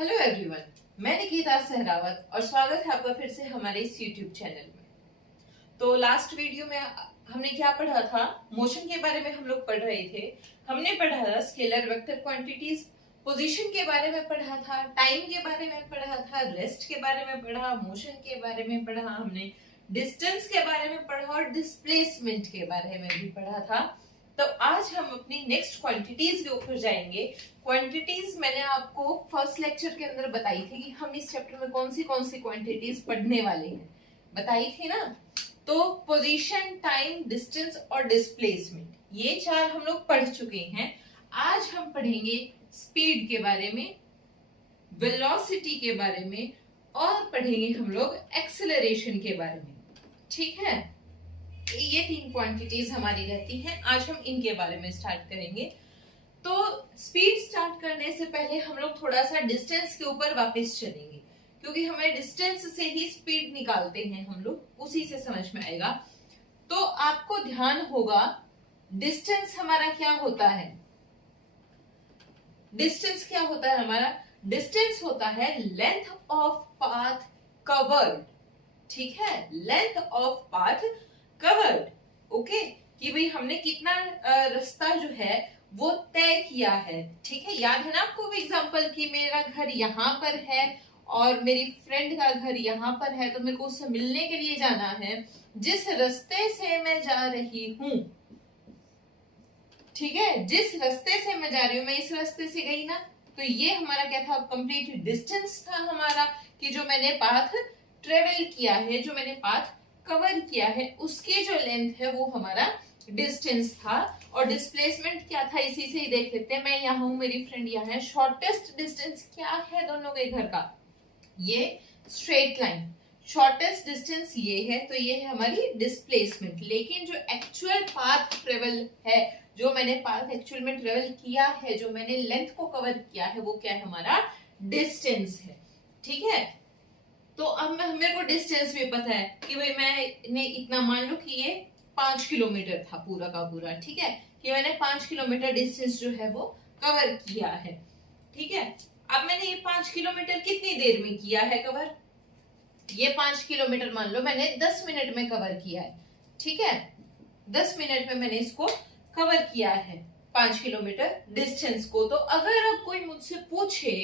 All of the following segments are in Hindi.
हेलो एवरीवन, मैं निकिता सहरावत और स्वागत है आपका फिर से हमारे इस यूट्यूब चैनल में। तो लास्ट वीडियो में हमने क्या पढ़ा था? मोशन के बारे में हम लोग पढ़ रहे थे। हमने पढ़ा था स्केलर वेक्टर क्वांटिटीज, पोजीशन के बारे में पढ़ा था, टाइम के बारे में पढ़ा था, रेस्ट के बारे में पढ़ा, मोशन के बारे में पढ़ा, हमने डिस्टेंस के बारे में पढ़ा और डिस्प्लेसमेंट के बारे में भी पढ़ा था। तो आज हम अपनी नेक्स्ट क्वांटिटीज के ऊपर जाएंगे। क्वांटिटीज मैंने आपको फर्स्ट लेक्चर के अंदर बताई थी कि हम इस चैप्टर में कौन सी क्वांटिटीज पढ़ने वाले हैं, बताई थी ना। तो पोजीशन, टाइम, डिस्टेंस और डिस्प्लेसमेंट, ये चार हम लोग पढ़ चुके हैं। आज हम पढ़ेंगे स्पीड के बारे में, वेलोसिटी के बारे में और पढ़ेंगे हम लोग एक्सेलरेशन के बारे में। ठीक है, ये तीन क्वांटिटीज हमारी रहती हैं। आज हम इनके बारे में स्टार्ट करेंगे। तो स्पीड स्टार्ट करने से पहले हम लोग थोड़ा सा डिस्टेंस के ऊपर वापस चलेंगे, क्योंकि हमें डिस्टेंस से ही स्पीड निकालते हैं हम लोग, उसी से समझ में आएगा। तो आपको ध्यान होगा डिस्टेंस हमारा क्या होता है। डिस्टेंस क्या होता है हमारा? डिस्टेंस होता है लेंथ ऑफ पाथ कवर्ड। ठीक है, length of path covered. Okay, कि भाई हमने कितना रास्ता जो है वो तय किया है। ठीक है, याद है ना आपको एग्जांपल कि मेरा घर यहाँ पर है और मेरी फ्रेंड का घर यहाँ पर है, तो मेरे को उससे मिलने के लिए जाना है। जिस रास्ते से मैं जा रही हूँ, ठीक है, जिस रास्ते से मैं जा रही हूँ, मैं इस रास्ते से गई ना, तो ये हमारा क्या था? कंप्लीट डिस्टेंस था हमारा, कि जो मैंने पाथ ट्रेवल किया है, जो मैंने पाथ कवर किया है, उसकी जो लेंथ है वो हमारा डिस्टेंस था। और डिस्प्लेसमेंट क्या था, इसी से ही देख लेते हैं। मैं यहाँ हूँ, मेरी फ्रेंड यहाँ है। शॉर्टेस्ट डिस्टेंस क्या है दोनों के घर का? ये स्ट्रेट लाइन। शॉर्टेस्ट डिस्टेंस ये है, तो ये है हमारी डिस्प्लेसमेंट। लेकिन जो एक्चुअल पाथ ट्रेवल है, जो मैंने पाथ एक्चुअल में ट्रेवल किया है, जो मैंने लेंथ को कवर किया है, वो क्या है? हमारा डिस्टेंस है। ठीक है, तो अब मेरे को डिस्टेंस भी पता है कि भाई मैंने इतना, मान लो कि ये 5 किलोमीटर था पूरा का पूरा। ठीक है, कि मैंने 5 किलोमीटर डिस्टेंस जो है वो कवर किया है। ठीक है, अब मैंने ये 5 किलोमीटर कितनी देर में किया है कवर? ये 5 किलोमीटर मान लो मैंने 10 मिनट में कवर किया है। ठीक है, 10 मिनट में मैंने इसको कवर किया है 5 किलोमीटर डिस्टेंस को। तो अगर अब कोई मुझसे पूछे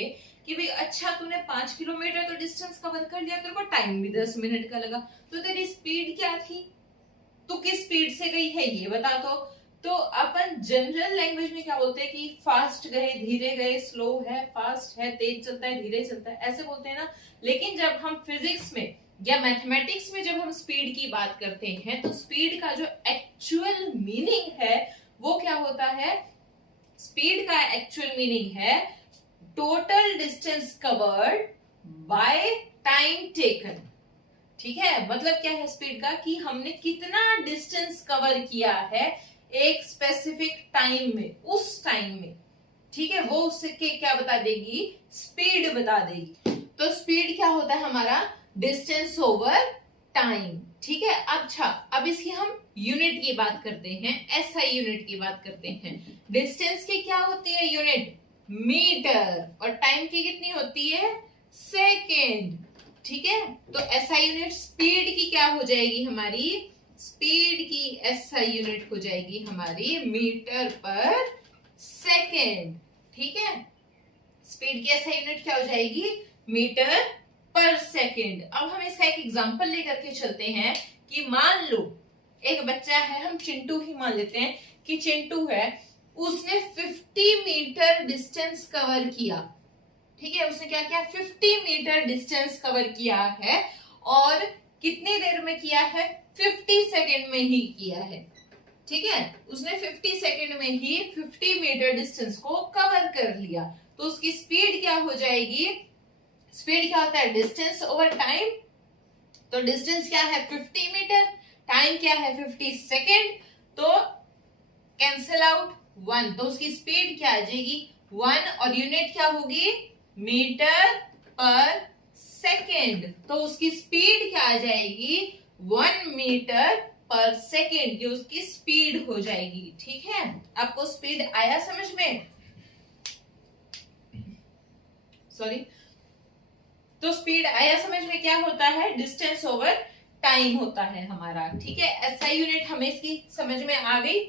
कि भाई अच्छा तूने 5 किलोमीटर तो डिस्टेंस कवर कर लिया, तेरे को टाइम भी 10 मिनट का लगा, तो तेरी स्पीड क्या थी? तू किस स्पीड से गई है ये बता। तो अपन जनरल लैंग्वेज में क्या बोलते हैं कि फास्ट गए, धीरे गए, स्लो है, फास्ट है, तेज चलता है, धीरे चलता है, ऐसे बोलते हैं ना। लेकिन जब हम फिजिक्स में या मैथमेटिक्स में जब हम स्पीड की बात करते हैं, तो स्पीड का जो एक्चुअल मीनिंग है वो क्या होता है? स्पीड का एक्चुअल मीनिंग है total distance covered by time taken. ठीक है, मतलब क्या है स्पीड का? कि हमने कितना डिस्टेंस कवर किया है एक स्पेसिफिक टाइम में, उस टाइम में। ठीक है, वो उससे क्या बता देगी? स्पीड बता देगी। तो स्पीड क्या होता है हमारा? Distance over time. ठीक है, अच्छा अब इसकी हम यूनिट की बात करते हैं, एसआई यूनिट की बात करते हैं। डिस्टेंस की क्या होती है यूनिट? मीटर। और टाइम की कितनी होती है? सेकेंड। ठीक है, तो एसआई यूनिट स्पीड की क्या हो जाएगी हमारी? स्पीड की एसआई यूनिट हो जाएगी हमारी मीटर पर सेकेंड। ठीक है, स्पीड की एसआई यूनिट क्या हो जाएगी? मीटर पर सेकेंड। अब हम इसका एक एग्जांपल लेकर के चलते हैं कि मान लो एक बच्चा है, हम चिंटू ही मान लेते हैं कि चिंटू है, उसने 50 मीटर डिस्टेंस कवर किया। ठीक है, उसने क्या किया? 50 मीटर डिस्टेंस कवर किया है। और कितनी देर में किया है? 50 सेकेंड में ही किया है। ठीक है, उसने 50 सेकेंड में ही 50 मीटर डिस्टेंस को कवर कर लिया। तो उसकी स्पीड क्या हो जाएगी? स्पीड क्या होता है? Distance over time. तो डिस्टेंस क्या है? 50 मीटर, टाइम क्या है? 50 सेकेंड। तो कैंसिल आउट 1, तो उसकी स्पीड क्या आ जाएगी? 1। और यूनिट क्या होगी? मीटर पर सेकेंड। तो उसकी स्पीड क्या आ जाएगी? 1 मीटर पर सेकेंड, ये उसकी स्पीड हो जाएगी। ठीक है, आपको स्पीड आया समझ में? सॉरी। तो स्पीड आया समझ में, क्या होता है, डिस्टेंस ओवर टाइम होता है हमारा, ठीक है। एसआई यूनिट हमें इसकी समझ में आ गई।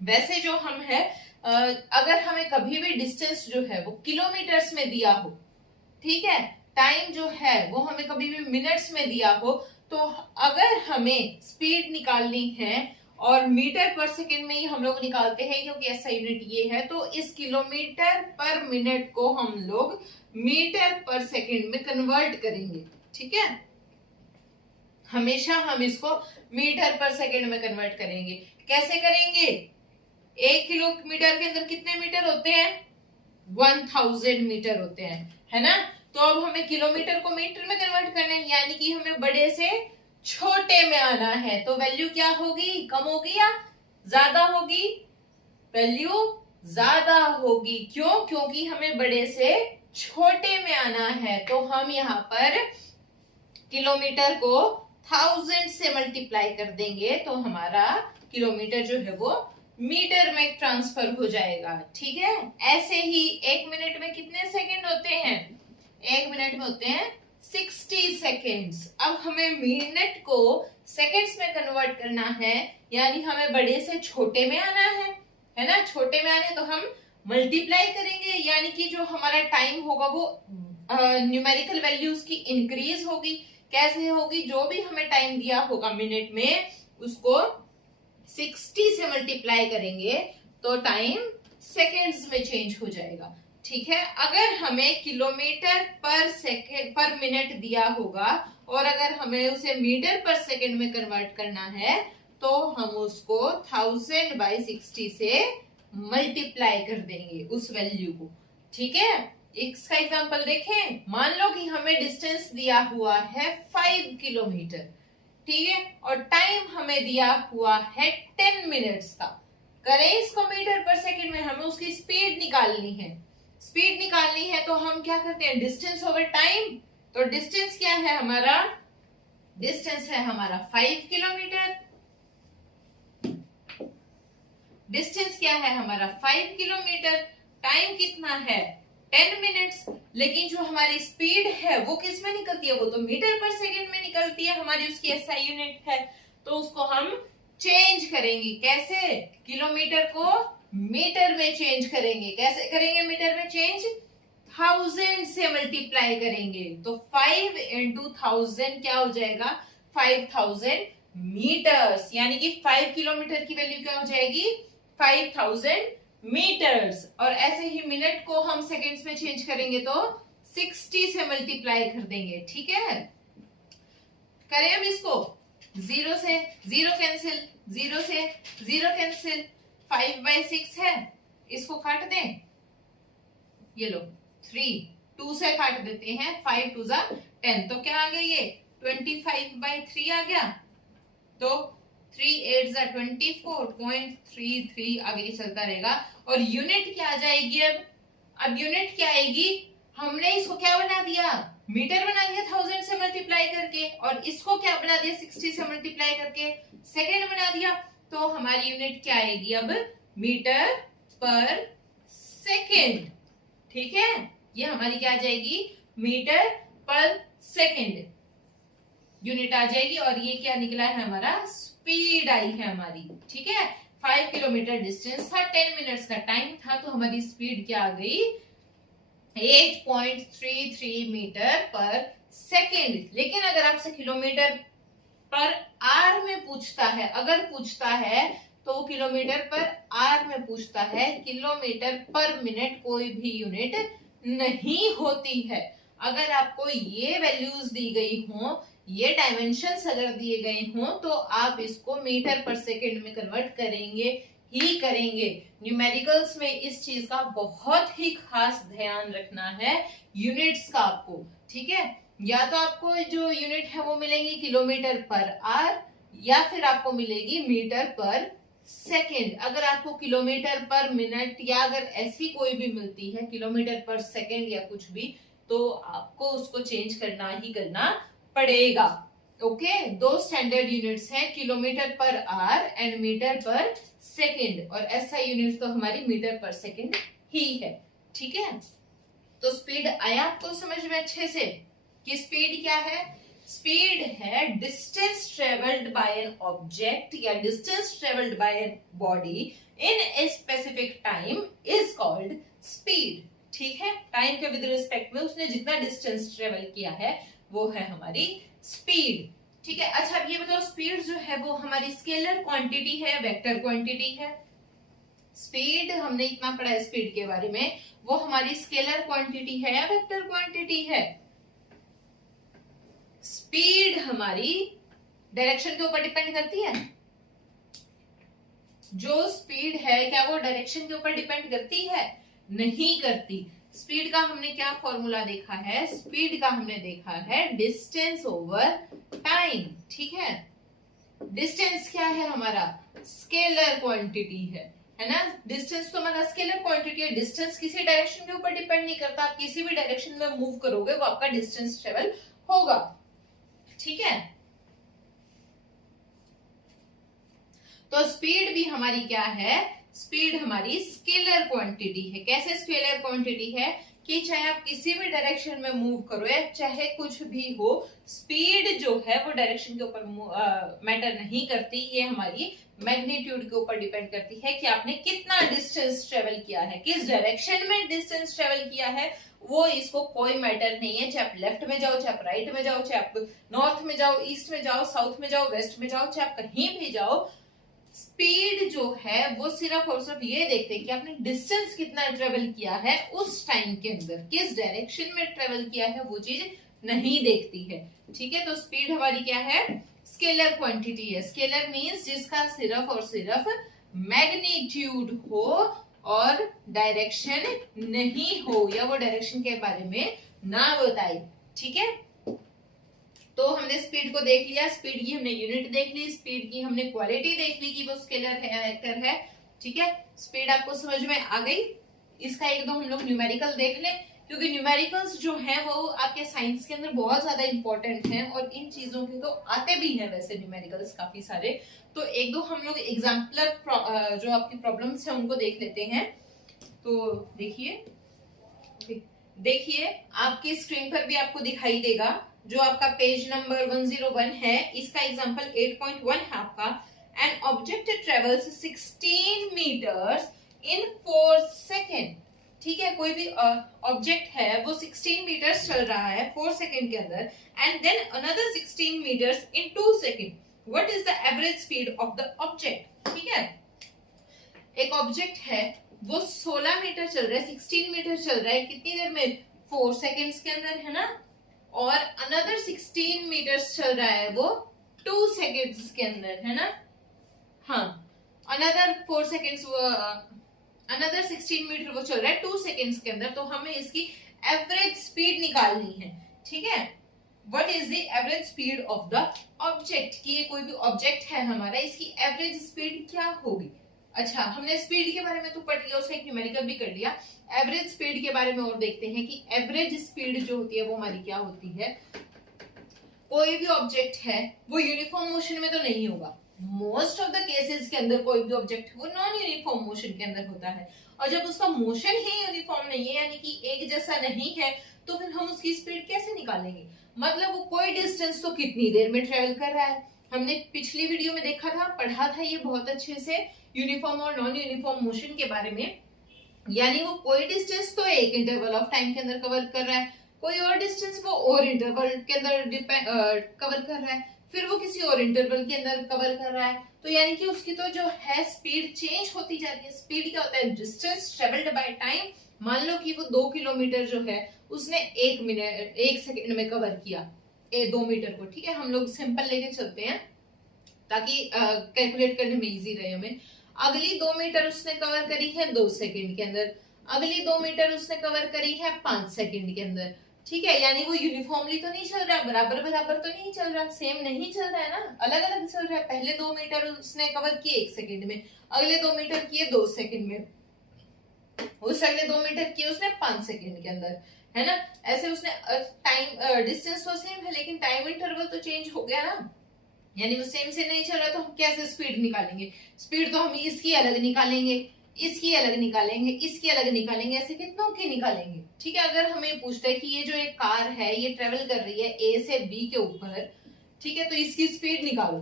वैसे जो हम है अगर हमें कभी भी डिस्टेंस जो है वो किलोमीटर्स में दिया हो, ठीक है, टाइम जो है वो हमें कभी भी मिनट्स में दिया हो, तो अगर हमें स्पीड निकालनी है और मीटर पर सेकंड में ही हम लोग निकालते हैं क्योंकि ऐसा यूनिट ये है, तो इस किलोमीटर पर मिनट को हम लोग मीटर पर सेकंड में कन्वर्ट करेंगे, ठीक है। हमेशा हम इसको मीटर पर सेकंड में कन्वर्ट करेंगे। कैसे करेंगे, 1 किलोमीटर के अंदर कितने मीटर होते हैं, 1000 मीटर होते हैं, है ना। तो अब हमें किलोमीटर को मीटर में कन्वर्ट करना है, यानी कि हमें बड़े से छोटे में आना है। तो वैल्यू क्या होगी, कम होगी या ज्यादा होगी, वैल्यू ज्यादा होगी। क्यों, क्योंकि हमें बड़े से छोटे में आना है। तो हम यहाँ पर किलोमीटर को 1000 से मल्टीप्लाई कर देंगे तो हमारा किलोमीटर जो है वो मीटर में ट्रांसफर हो जाएगा, ठीक है। ऐसे ही 1 मिनट में कितने सेकंड होते हैं, 1 मिनट में होते हैं 60 सेकेंड्स। अब हमें मिनट को सेकेंड्स में कन्वर्ट करना है, यानी हमें बड़े से छोटे में आना है ना। छोटे में आने तो हम मल्टीप्लाई करेंगे, यानी कि जो हमारा टाइम होगा वो न्यूमेरिकल वैल्यू उसकी इंक्रीज होगी। कैसे होगी, जो भी हमें टाइम दिया होगा मिनट में उसको 60 से मल्टीप्लाई करेंगे तो टाइम सेकेंड्स में चेंज हो जाएगा, ठीक है। अगर हमें किलोमीटर पर सेकेंड पर मिनट दिया होगा और अगर हमें उसे मीटर पर सेकेंड में कन्वर्ट करना है तो हम उसको 1000/60 से मल्टीप्लाई कर देंगे उस वैल्यू को, ठीक है। इसका एग्जांपल देखें, मान लो कि हमें डिस्टेंस दिया हुआ है 5 किलोमीटर, ठीक है, और टाइम हमें दिया हुआ है 10 मिनट्स का। करें इसको मीटर पर सेकंड में, हमें उसकी स्पीड निकालनी है। स्पीड निकालनी है तो हम क्या करते हैं, डिस्टेंस ओवर टाइम। तो डिस्टेंस क्या है हमारा, डिस्टेंस है हमारा 5 किलोमीटर। डिस्टेंस क्या है हमारा 5 किलोमीटर, टाइम कितना है 10 मिनट्स। लेकिन जो हमारी स्पीड है वो किस में निकलती है, वो तो मीटर पर सेकंड में निकलती है, हमारी उसकी एसआई यूनिट है। तो उसको हम चेंज करेंगे, कैसे, किलोमीटर को मीटर में चेंज करेंगे। कैसे करेंगे मीटर में चेंज, 1000 से मल्टीप्लाई करेंगे। तो 5 into 1000 क्या हो जाएगा, 5000 मीटर्स, यानी कि 5 किलोमीटर की वैल्यू क्या हो जाएगी, 5000 मीटर्स। और ऐसे ही मिनट को हम सेकेंड्स में चेंज करेंगे तो 60 से मल्टीप्लाई कर देंगे, ठीक है। करें अब इसको, 0 से 0 कैंसिल, 0 से 0 कैंसिल, 5/6 है, इसको काट दें, ये लो 3, 2 से काट देते हैं, 5 2 जा 10, तो क्या आ गया ये 25/3 आ गया। तो 3 8 जा 24.33 आगे चलता रहेगा। और यूनिट क्या आ जाएगी, अब यूनिट क्या आएगी, हमने इसको क्या बना दिया, मीटर बना दिया 1000 से मल्टीप्लाई करके, और इसको क्या बना दिया 60 से मल्टीप्लाई करके सेकंड बना दिया। तो हमारी यूनिट क्या आएगी अब, मीटर पर सेकंड, ठीक है। ये हमारी क्या आ जाएगी, मीटर पर सेकंड यूनिट आ जाएगी। और ये क्या निकला है हमारा, स्पीड आई है हमारी, ठीक है। 5 किलोमीटर डिस्टेंस था, 10 मिनट्स का टाइम था, तो हमारी स्पीड क्या आ गई, 8.33 मीटर पर सेकेंड। लेकिन अगर आपसे किलोमीटर पर आर में पूछता है, अगर पूछता है तो किलोमीटर पर आर में पूछता है, किलोमीटर पर मिनट कोई भी यूनिट नहीं होती है। अगर आपको ये वैल्यूज दी गई हो, ये डायमेंशंस अगर दिए गए हों, तो आप इसको मीटर पर सेकंड में कन्वर्ट करेंगे ही करेंगे। न्यूमेरिकल्स में इस चीज का बहुत ही खास ध्यान रखना है, यूनिट्स का आपको, ठीक है। या तो आपको जो यूनिट है वो मिलेगी किलोमीटर पर आर, या फिर आपको मिलेगी मीटर पर सेकंड। अगर आपको किलोमीटर पर मिनट या अगर ऐसी कोई भी मिलती है, किलोमीटर पर सेकंड या कुछ भी, तो आपको उसको चेंज करना ही करना पड़ेगा, ओके। 2 स्टैंडर्ड यूनिट्स हैं, किलोमीटर पर आर एंड मीटर पर सेकंड, और एसआई यूनिट तो हमारी मीटर पर सेकंड ही है, ठीक है। तो स्पीड आया आपको समझ में अच्छे से कि स्पीड क्या है? स्पीड है distance travelled by an object या distance travelled by an body in a specific time is called speed. ठीक है, टाइम के विद रिस्पेक्ट में उसने जितना डिस्टेंस ट्रेवल किया है वो है हमारी स्पीड। ठीक है, अच्छा अब ये बताओ स्पीड जो है वो हमारी स्केलर क्वांटिटी है, वेक्टर क्वांटिटी है? स्पीड हमने इतना पढ़ा है स्पीड के बारे में, वो हमारी स्केलर क्वांटिटी है या वेक्टर क्वांटिटी है? स्पीड हमारी डायरेक्शन के ऊपर डिपेंड करती है। जो स्पीड है क्या वो डायरेक्शन के ऊपर डिपेंड करती है? नहीं करती। स्पीड का हमने क्या फॉर्मूला देखा है? स्पीड का हमने देखा है डिस्टेंस ओवर टाइम। ठीक है, डिस्टेंस क्या है हमारा? स्केलर क्वांटिटी है ना? डिस्टेंस तो हमारा स्केलर क्वांटिटी है। डिस्टेंस किसी डायरेक्शन के ऊपर डिपेंड नहीं करता, आप किसी भी डायरेक्शन में मूव करोगे वो आपका डिस्टेंस ट्रेवल होगा। ठीक है, तो स्पीड भी हमारी क्या है? स्पीड हमारी स्केलर क्वांटिटी है। कैसे स्केलर क्वांटिटी है? कि चाहे आप किसी भी डायरेक्शन में मूव करो या चाहे कुछ भी हो, स्पीड जो है वो डायरेक्शन के ऊपर मैटर नहीं करती। ये हमारी मैग्नीट्यूड के ऊपर डिपेंड करती है कि आपने कितना डिस्टेंस ट्रेवल किया है, किस डायरेक्शन में डिस्टेंस ट्रेवल किया है, वो इसको कोई मैटर नहीं है। चाहे आप लेफ्ट में जाओ, चाहे आप राइट में जाओ, चाहे आप नॉर्थ में जाओ, ईस्ट में जाओ, साउथ में जाओ, वेस्ट में जाओ, चाहे आप कहीं भी जाओ, स्पीड जो है वो सिर्फ और सिर्फ ये देखते हैं कि आपने डिस्टेंस कितना ट्रेवल किया है उस टाइम के अंदर, किस डायरेक्शन में ट्रेवल किया है वो चीज नहीं देखती है। ठीक है, तो स्पीड हमारी क्या है? स्केलर क्वांटिटी है। स्केलर मींस जिसका सिर्फ और सिर्फ मैग्नीट्यूड हो और डायरेक्शन नहीं हो, या वो डायरेक्शन के बारे में ना बताए। ठीक है, तो हमने स्पीड को देख लिया, स्पीड की हमने यूनिट देख ली, स्पीड की हमने क्वालिटी देख ली कि वो स्केलर है या वेक्टर है। ठीक है, स्पीड आपको समझ में आ गई। इसका एक दो हम लोग न्यूमेरिकल देख लें, क्योंकि न्यूमेरिकल्स जो है वो आपके साइंस के अंदर बहुत ज्यादा इंपॉर्टेंट हैं और इन चीजों के तो आते भी हैं वैसे न्यूमेरिकल्स काफी सारे। तो एक दो हम लोग एग्जाम्पलर जो आपकी प्रॉब्लम्स है उनको देख लेते हैं। तो देखिए आपकी स्क्रीन पर भी आपको दिखाई देगा जो आपका पेज नंबर 101 है, इसका एग्जांपल 8.1 है आपका। An object travels 16 metres in 4 second. ठीक है, कोई भी ऑब्जेक्ट है वो 16 मीटर्स चल रहा है 4 सेकेंड के अंदर, and then another 16 metres in 2 second. What is the average speed of the object? ठीक है, एक ऑब्जेक्ट है वो 16 मीटर चल रहा है, 16 मीटर चल रहा है, कितनी देर में? 4 सेकेंड्स के अंदर, है ना? और अनदर 16 मीटर्स चल रहा है वो 2 सेकेंड्स के अंदर, है ना? हाँ, अनदर 4 सेकेंड्स, अनदर 16 मीटर वो चल रहा है 2 सेकेंड्स के अंदर। तो हमें इसकी एवरेज स्पीड निकालनी है। ठीक है, what is the average speed of the object? कि ये कोई भी ऑब्जेक्ट है हमारा, इसकी एवरेज स्पीड क्या होगी? अच्छा, हमने स्पीड के बारे में तो पढ़ लिया, उसका एक न्यूमेरिकल भी कर लिया। एवरेज स्पीड के बारे में और देखते हैं कि एवरेज स्पीड जो होती है वो हमारी क्या होती है। कोई भी ऑब्जेक्ट है वो यूनिफॉर्म मोशन में तो नहीं होगा। मोस्ट ऑफ द केसेस के अंदर कोई भी ऑब्जेक्ट वो नॉन यूनिफॉर्म मोशन के अंदर होता है, और जब उसका मोशन ही यूनिफॉर्म नहीं है, यानी कि एक जैसा नहीं है, तो फिर हम उसकी स्पीड कैसे निकालेंगे? मतलब वो कोई डिस्टेंस तो कितनी देर में ट्रेवल कर रहा है। हमने पिछली वीडियो में देखा था, पढ़ा था ये बहुत अच्छे से, यूनिफॉर्म और नॉन यूनिफॉर्म मोशन के बारे में। यानी वो कोई डिस्टेंस तो एक इंटरवल ऑफ टाइम के अंदर कवर कर रहा है, कोई और डिस्टेंस वो और इंटरवल के अंदर कवर कर रहा है, फिर वो किसी और इंटरवल के अंदर कवर कर रहा है। तो यानी कि उसकी तो जो है स्पीड चेंज होती जाती है। स्पीड क्या होता है? Distance travelled by time. मान लो कि वो 2 किलोमीटर जो है उसने 1 सेकेंड में कवर किया 2 मीटर को। ठीक है, हम लोग सिंपल लेके चलते हैं ताकि कैलकुलेट करने में इजी रहे हमें। अगली 2 मीटर उसने कवर करी है 2 सेकेंड के अंदर, अगली 2 मीटर उसने कवर करी है 5 सेकेंड के अंदर। ठीक है, यानी वो यूनिफॉर्मली तो नहीं चल रहा, बराबर बराबर तो नहीं चल रहा, सेम नहीं चल रहा है ना, अलग अलग चल रहा है। पहले 2 मीटर उसने कवर किए 1 सेकेंड में, अगले 2 मीटर किए 2 सेकेंड में, उस अगले 2 मीटर किए उसने 5 सेकेंड के अंदर, है ना? ऐसे उसने टाइम डिस्टेंस तो सेम है लेकिन टाइम इंटरवल तो चेंज हो गया ना, यानी वो सेम से नहीं चल रहा। तो हम कैसे स्पीड निकालेंगे? स्पीड तो हम इसकी अलग निकालेंगे, इसकी अलग निकालेंगे, इसकी अलग निकालेंगे, ऐसे कितनों की निकालेंगे। ठीक है, अगर हमें पूछता है कि ये जो एक कार है ये ट्रेवल कर रही है ए से बी के ऊपर, ठीक है, तो इसकी स्पीड निकालो।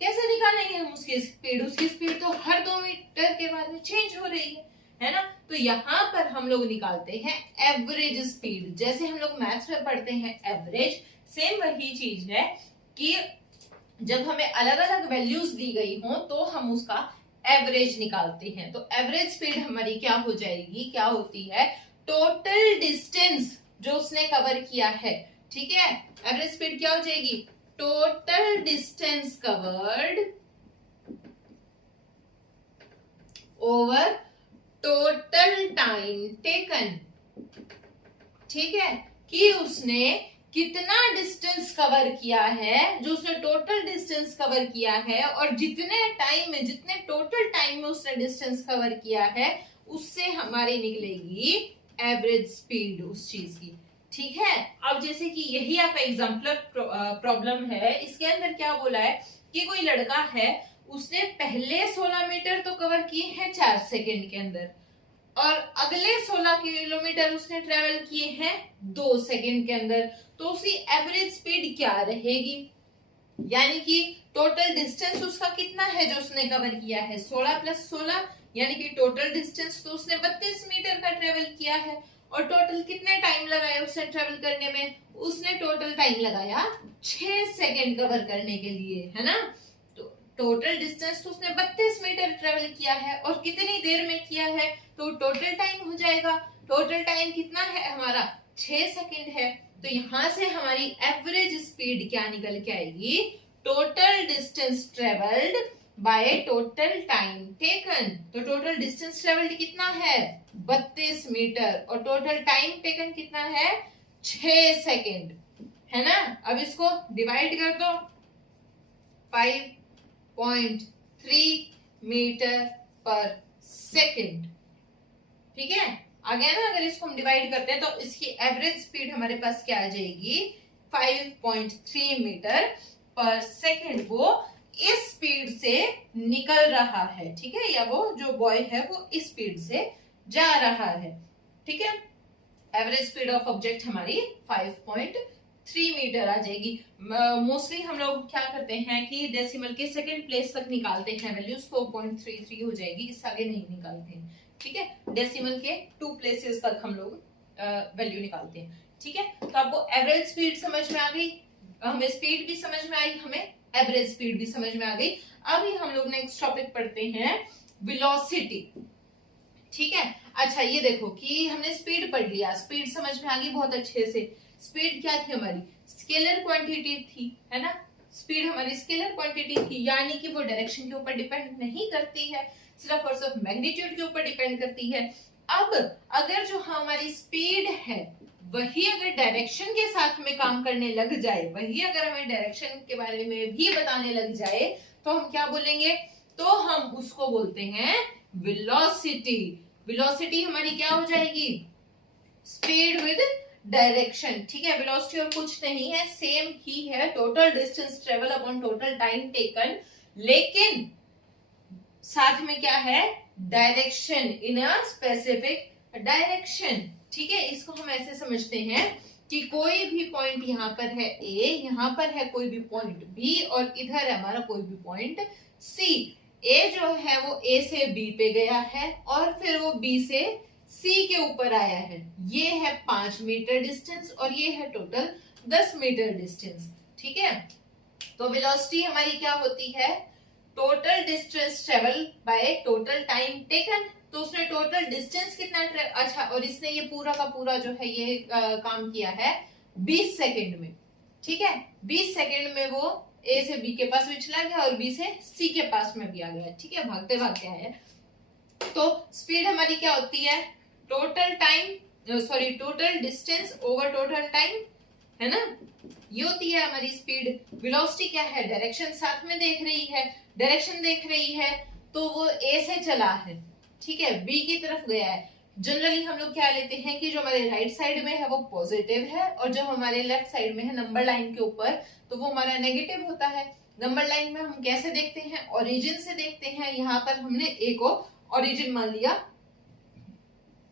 कैसे निकालेंगे हम उसकी स्पीड? उसकी स्पीड तो हर 2 मीटर के बाद में चेंज हो रही है ना। तो यहाँ पर हम लोग निकालते हैं एवरेज स्पीड। जैसे हम लोग मैथ्स में पढ़ते हैं एवरेज, सेम वही चीज है कि जब हमें अलग अलग वैल्यूज दी गई हो तो हम उसका एवरेज निकालते हैं। तो एवरेज स्पीड हमारी क्या हो जाएगी, क्या होती है, टोटल डिस्टेंस जो उसने कवर किया है। ठीक है, एवरेज स्पीड क्या हो जाएगी, total distance covered over total time taken. ठीक है, कि उसने कितना डिस्टेंस कवर किया है, जो उसने टोटल डिस्टेंस कवर किया है, और जितने टाइम में, जितने टोटल टाइम में उसने डिस्टेंस कवर किया है, उससे हमारी निकलेगी एवरेज स्पीड उस चीज की। ठीक है, अब जैसे कि यही आपका एग्जाम्पलर प्रॉब्लम है, इसके अंदर क्या बोला है कि कोई लड़का है, उसने पहले 16 मीटर तो कवर किए हैं 4 सेकेंड के अंदर, और अगले 16 किलोमीटर उसने ट्रेवल किए हैं 2 सेकेंड के अंदर। तो उसकी एवरेज स्पीड क्या रहेगी, यानी कि टोटल डिस्टेंस उसका कितना है जो उसने कवर किया है, 16 + 16, यानी कि टोटल डिस्टेंस तो उसने 32 मीटर का ट्रेवल किया है। और टोटल कितने टाइम लगाया उसने ट्रेवल करने में, उसने टोटल टाइम लगाया 6 सेकेंड कवर करने के लिए, है ना। तो टोटल डिस्टेंस तो उसने 32 मीटर ट्रेवल किया है, और कितनी देर में किया है, तो टोटल टाइम हो जाएगा। टोटल टाइम कितना है हमारा, 6 सेकेंड है। तो यहां से हमारी एवरेज स्पीड क्या निकल के आएगी, total distance travelled by total time taken. तो टोटल डिस्टेंस ट्रेवल्ड कितना है, 32 मीटर, और टोटल टाइम टेकन कितना है, 6 सेकेंड, है ना। अब इसको डिवाइड कर दो, 5.3 मीटर पर सेकेंड। ठीक है, आ गया ना। अगर इसको हम डिवाइड करते हैं तो इसकी एवरेज स्पीड हमारे पास क्या आ जाएगी, 5.3 मीटर पर सेकेंड। वो इस स्पीड से निकल रहा है, ठीक है, या वो जो बॉय है वो इस स्पीड से जा रहा है। ठीक है, एवरेज स्पीड ऑफ ऑब्जेक्ट हमारी 5.3 मीटर आ जाएगी। मोस्टली हम लोग क्या करते हैं कि डेसिमल के सेकंड प्लेस तक निकालते हैं वैल्यूज, 4.33 हो जाएगी, इससे आगे नहीं निकालते हैं। ठीक है, डेसिमल के 2 प्लेसेस तक हम लोग वैल्यू निकालते हैं। ठीक है, तो आपको एवरेज स्पीड समझ में आ गई, हमें स्पीड भी समझ में आई, हमें एवरेज स्पीड भी समझ में आ गई। अभी हम लोग नेक्स्ट टॉपिक पढ़ते हैं वेलोसिटी। ठीक है, अच्छा ये देखो कि हमने स्पीड पढ़ लिया, स्पीड समझ में आ गई बहुत अच्छे से। स्पीड क्या थी हमारी, स्केलर क्वांटिटी थी, है ना। स्पीड हमारी स्केलर क्वांटिटी थी, यानी कि वो डायरेक्शन के ऊपर डिपेंड नहीं करती है, सिर्फ और सिर्फ मैग्नीट्यूड के ऊपर डिपेंड करती है। अब अगर जो हमारी स्पीड है वही अगर डायरेक्शन के साथ में काम करने लग जाए, वही अगर हमें डायरेक्शन के बारे में भी बताने लग जाए, तो हम क्या बोलेंगे, तो हम उसको बोलते हैं वेलोसिटी। वेलोसिटी हमारी क्या हो जाएगी, स्पीड विद डायरेक्शन। ठीक है, वेलोसिटी और कुछ नहीं है, सेम ही है, total distance travel upon total time taken, लेकिन साथ में क्या है, direction, in a specific direction. ठीक है, इसको हम ऐसे समझते हैं कि कोई भी पॉइंट यहाँ पर है ए, यहाँ पर है कोई भी पॉइंट बी, और इधर है हमारा कोई भी पॉइंट सी। ए जो है वो ए से बी पे गया है, और फिर वो बी से सी के ऊपर आया है। ये है 5 मीटर डिस्टेंस, और ये है टोटल 10 मीटर डिस्टेंस। ठीक है, तो वेलोसिटी हमारी क्या होती है, total distance travel by total time taken. तो उसने टोटल डिस्टेंस कितना अच्छा, और इसने ये पूरा का पूरा जो है ये काम किया है 20 सेकेंड में। ठीक है, 20 सेकेंड में वो ए से बी के पास भी चला गया और बी से सी के पास में भी आ गया। ठीक है, भागते भागते आया। तो स्पीड हमारी क्या होती है, total time, sorry total distance over total time, है ना, ये होती है हमारी स्पीड। वेलोसिटी क्या है, डायरेक्शन साथ में देख रही है, डायरेक्शन देख रही है, तो वो ए से चला है, ठीक है, बी की तरफ गया है। जनरली हम लोग क्या लेते हैं कि जो हमारे राइट साइड में है वो पॉजिटिव है, और जो हमारे लेफ्ट साइड में है नंबर लाइन के ऊपर, तो वो हमारा नेगेटिव होता है। नंबर लाइन में हम कैसे देखते हैं, ओरिजिन से देखते हैं। यहाँ पर हमने ए को ओरिजिन मान लिया,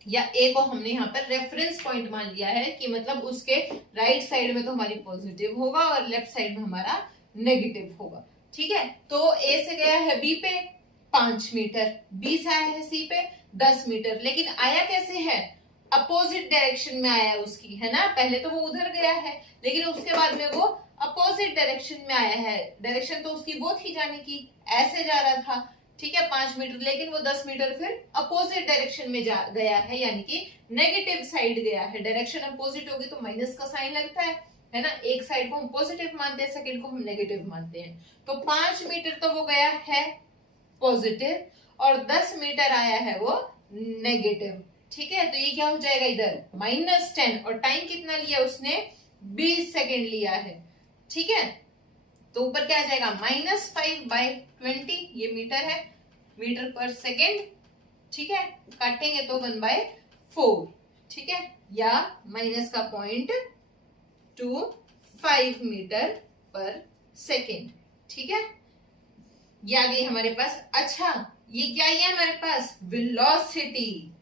या ए को हमने यहाँ पर रेफरेंस पॉइंट मान लिया है कि मतलब उसके राइट साइड में तो हमारी पॉजिटिव होगा और लेफ्ट साइड में हमारा नेगेटिव होगा। ठीक है, तो ए से गया है बी पे 5 मीटर, बी से आया है सी पे 10 मीटर, लेकिन आया कैसे है, अपोजिट डायरेक्शन में आया है उसकी, है ना। पहले तो वो उधर गया है, लेकिन उसके बाद में वो अपोजिट डायरेक्शन में आया है। डायरेक्शन तो उसकी वो थी जाने की, ऐसे जा रहा था, ठीक है 5 मीटर, लेकिन वो 10 मीटर फिर अपोजिट डायरेक्शन में गया है, यानी कि नेगेटिव साइड गया है। डायरेक्शन अपोजिट होगी तो माइनस का साइन लगता है ना। एक साइड को हम पॉजिटिव मानते हैं, सेकंड को हम नेगेटिव मानते हैं। तो 5 मीटर तो वो गया है पॉजिटिव और 10 मीटर आया है वो नेगेटिव। ठीक है, तो ये क्या हो जाएगा इधर -10, और टाइम कितना लिया उसने, 20 सेकेंड लिया है। ठीक है, तो ऊपर क्या आ जाएगा -5/20, ये मीटर है, मीटर पर सेकेंड। ठीक है, काटेंगे तो 1/4। ठीक है, या माइनस का पॉइंट 25 मीटर पर सेकेंड। ठीक है, ये आ गई हमारे पास। अच्छा, ये क्या है हमारे पास, वेलोसिटी।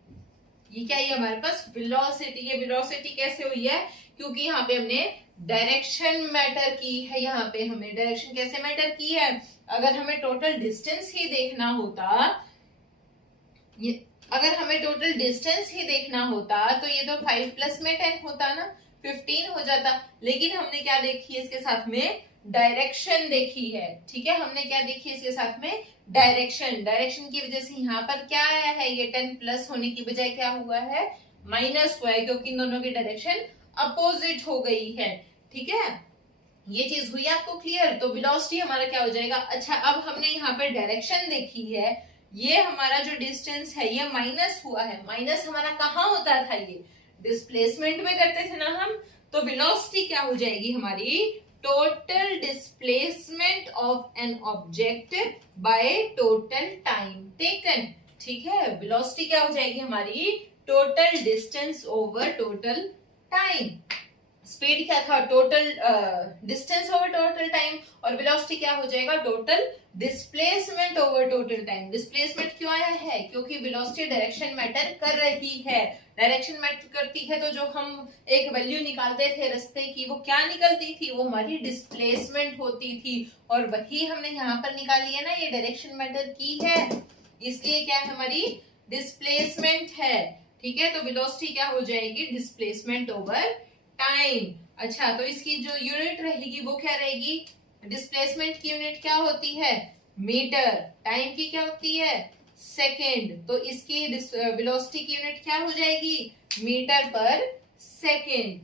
ये क्या है हमारे पास, वेलोसिटी। ये वेलोसिटी कैसे हुई है, क्योंकि यहाँ पे हमने डायरेक्शन मैटर की है। यहाँ पे हमें डायरेक्शन कैसे मैटर की है, अगर हमें टोटल डिस्टेंस ही देखना होता, अगर हमें टोटल डिस्टेंस ही देखना होता तो ये तो 5 प्लस में 10 होता ना, 15 हो जाता। लेकिन हमने क्या देखी है इसके साथ में, डायरेक्शन देखी है। ठीक है, हमने क्या देखी है इसके साथ में, डायरेक्शन। डायरेक्शन की वजह से यहाँ पर क्या आया है, ये 10 प्लस होने की बजाय क्या हुआ है, माइनस हुआ है, क्योंकि इन दोनों की डायरेक्शन अपोजिट हो गई है। ठीक है, ये चीज हुई आपको क्लियर। तो वेलोसिटी हमारा क्या हो जाएगा। अच्छा, अब हमने यहाँ पर डायरेक्शन देखी है, ये हमारा जो डिस्टेंस है ये माइनस हुआ है। माइनस हमारा कहाँ होता था, ये डिस्प्लेसमेंट में करते थे ना हम। तो वेलोसिटी क्या हो जाएगी हमारी, total displacement of an object by total time taken. ठीक है, वेलोसिटी क्या हो जाएगी हमारी, total distance over total time. Speed क्या था, total distance over total time, और वेलोसिटी क्या हो जाएगा, total displacement over total time. Displacement क्यों आया है, क्योंकि वेलोसिटी डायरेक्शन मैटर कर रही है। डायरेक्शन मैटर करती है तो जो हम एक वैल्यू निकालते थे रास्ते की, वो क्या निकलती थी, वो हमारी डिस्प्लेसमेंट होती थी, और वही हमने यहाँ पर निकाली है ना, ये डायरेक्शन मैटर की है, इसलिए क्या है हमारी डिस्प्लेसमेंट है। ठीक है, तो वेलोसिटी क्या हो जाएगी, डिस्प्लेसमेंट ओवर टाइम। अच्छा, तो इसकी जो यूनिट रहेगी वो क्या रहेगी, डिस्प्लेसमेंट की यूनिट क्या होती है, मीटर, टाइम की क्या होती है, सेकेंड। तो इसकी वेलोसिटी की यूनिट क्या हो जाएगी, मीटर पर सेकेंड।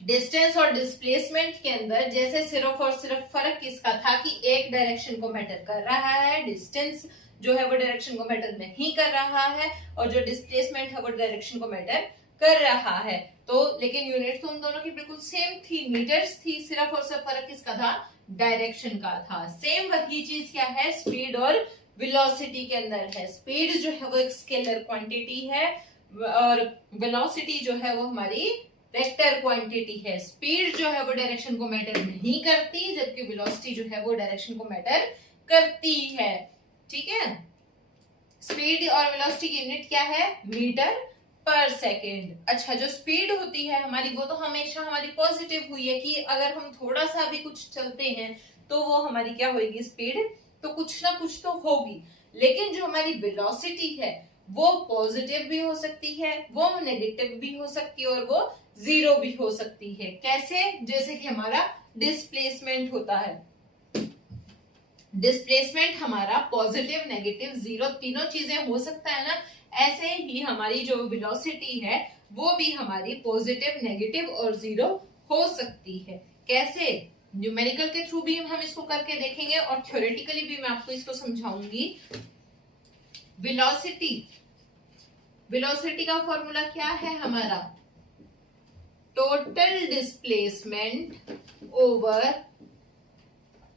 डिस्टेंस और डिस्प्लेसमेंट के अंदर जैसे सिर्फ और सिर्फ फर्क किसका था कि एक डायरेक्शन को मैटर कर रहा है, डिस्टेंस जो है वो डायरेक्शन को मैटर नहीं कर रहा है, और जो डिस्प्लेसमेंट है वो डायरेक्शन को मैटर कर रहा है। तो लेकिन यूनिट तो उन दोनों की बिल्कुल सेम थी, मीटर्स थी, सिर्फ और सिर्फ फर्क किसका था, डायरेक्शन का था। सेम वही चीज क्या है, स्पीड और वेलोसिटी के अंदर है। स्पीड जो है वो एक स्केलर क्वांटिटी है, और वेलोसिटी जो है वो हमारी वेक्टर क्वांटिटी है। स्पीड जो है वो डायरेक्शन को मैटर नहीं करती, जबकि वेलोसिटी जो है वो डायरेक्शन को मैटर करती है। ठीक है, स्पीड और वेलोसिटी की यूनिट क्या है, मीटर पर सेकेंड। अच्छा, जो स्पीड होती है हमारी वो तो हमेशा हमारी पॉजिटिव हुई है कि अगर हम थोड़ा सा भी कुछ चलते हैं तो वो हमारी क्या होगी, स्पीड तो कुछ ना कुछ तो होगी। लेकिन जो हमारी वेलोसिटी है वो पॉजिटिव भी हो सकती है, वो नेगेटिव भी हो सकती है, और वो जीरो भी हो सकती है। कैसे, जैसे कि हमारा डिस्प्लेसमेंट होता है, डिस्प्लेसमेंट हमारा पॉजिटिव, नेगेटिव, जीरो तीनों चीजें हो सकता है ना। ऐसे ही हमारी जो वेलोसिटी है वो भी हमारी पॉजिटिव, नेगेटिव और जीरो हो सकती है। कैसे, न्यूमेरिकल के थ्रू भी हम इसको करके देखेंगे, और थ्योरेटिकली भी मैं आपको इसको समझाऊंगी। वेलोसिटी, वेलोसिटी का फॉर्मूला क्या है हमारा, total displacement over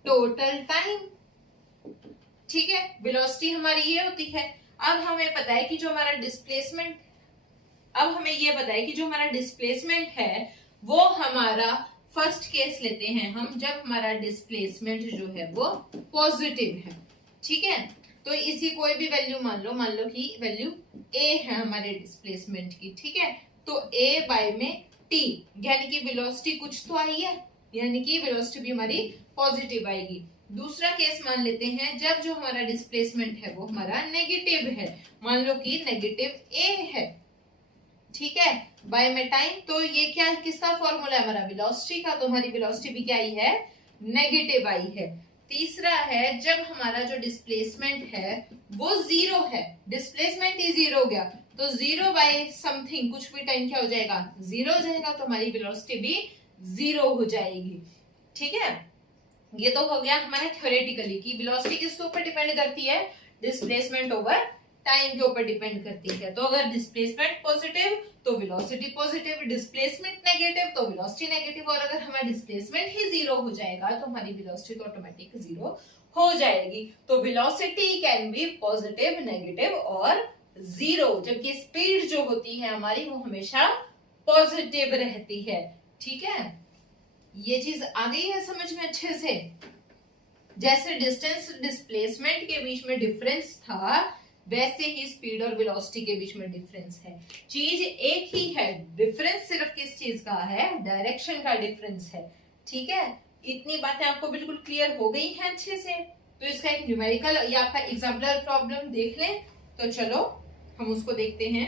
total time. ठीक है, वेलोसिटी हमारी ये होती है। अब हमें पता है कि जो हमारा डिस्प्लेसमेंट, अब हमें ये पता है कि जो हमारा डिस्प्लेसमेंट है वो हमारा, फर्स्ट केस लेते हैं हम जब हमारा डिस्प्लेसमेंट जो है वो पॉजिटिव है। ठीक है, तो इसी कोई भी वैल्यू मान लो कि वैल्यू a है हमारे डिस्प्लेसमेंट की, ठीक है। तो a बाय में t, यानी कि वेलोसिटी कुछ तो आई है, यानी कि वेलोसिटी भी हमारी पॉजिटिव आएगी। दूसरा केस मान लेते हैं जब जो हमारा डिस्प्लेसमेंट है वो हमारा नेगेटिव है, मान लो कि नेगेटिव a है, ठीक है, बाय में टाइम। तो ये क्या किसका फॉर्मूला है, हमारा वेलोसिटी का, तो हमारी वेलोसिटी भी क्या आई है, नेगेटिव आई है। तीसरा है जब हमारा जो डिस्प्लेसमेंट है वो जीरो है, डिस्प्लेसमेंट ही जीरो हो गया, तो जीरो बाय समथिंग कुछ भी टाइम क्या हो जाएगा, जीरो हो जाएगा, तो हमारी वेलोसिटी भी जीरो हो जाएगी, ठीक है। ये तो हो गया हमारा थ्योरेटिकली कि वेलोसिटी किसके ऊपर डिपेंड करती है, डिस्प्लेसमेंट ओवर टाइम के ऊपर डिपेंड करती है। तो अगर डिस्प्लेसमेंट पॉजिटिव तो वेलोसिटी पॉजिटिव, डिस्प्लेसमेंट नेगेटिव तो वेलोसिटी नेगेटिव, और अगर हमारा डिस्प्लेसमेंट ही जीरो हो जाएगा तो हमारी वेलोसिटी तो ऑटोमेटिक जीरो हो जाएगी। तो velocity can be positive, negative और जीरो, जबकि स्पीड जो होती है हमारी वो हमेशा पॉजिटिव रहती है, ठीक है। ये चीज आ गई है समझ में अच्छे से। जैसे डिस्टेंस डिस्प्लेसमेंट के बीच में डिफरेंस था, वैसे ही स्पीड और वेलोसिटी के बीच में डिफरेंस है। चीज एक ही है, डिफरेंस सिर्फ किस चीज का है, डायरेक्शन का डिफरेंस है, ठीक है। इतनी बातें आपको बिल्कुल क्लियर हो गई हैं अच्छे से। तो इसका एक न्यूमेरिकल या आपका एग्जाम्पलर प्रॉब्लम देख लें, तो चलो हम उसको देखते हैं।